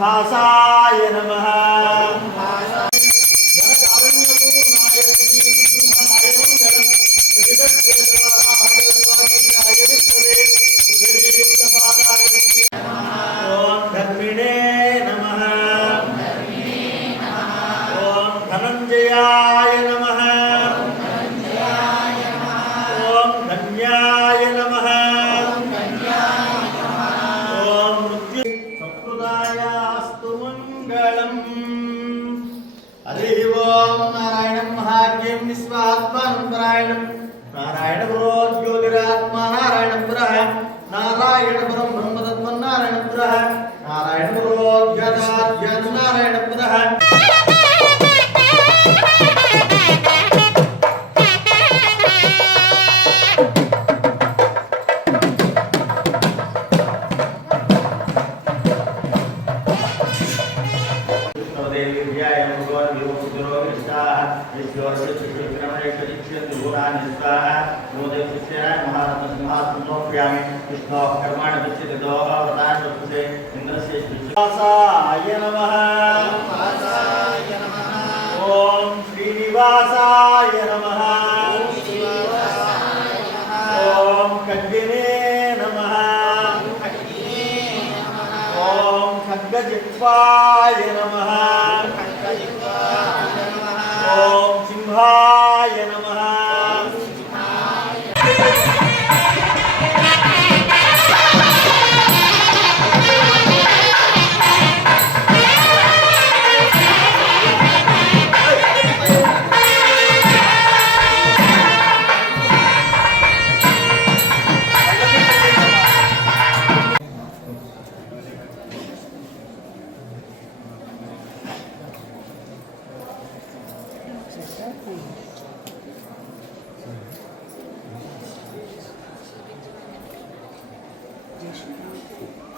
भासाय नमः धनंजयाय नमः ओम धन्याय नमः ओम मृत्यु संस्कृतायास्तु मंगलम हरि ओम नारायणं महाज्ञं विश्वात्मानं परायणं नारायण पुरो ज्योतिरात्मा नारायण पुरः नारायण पुरं ब्रह्मतत्त्वं नारायण पुरः नारायण पुरो ज्ञानाद्यं नारायण पुरः ओम श्रीनिवासाय नमः ओम खड्गिने नमः ओम खड्गजिह्वाय नमः ओम सिंहाय नमः Thank you.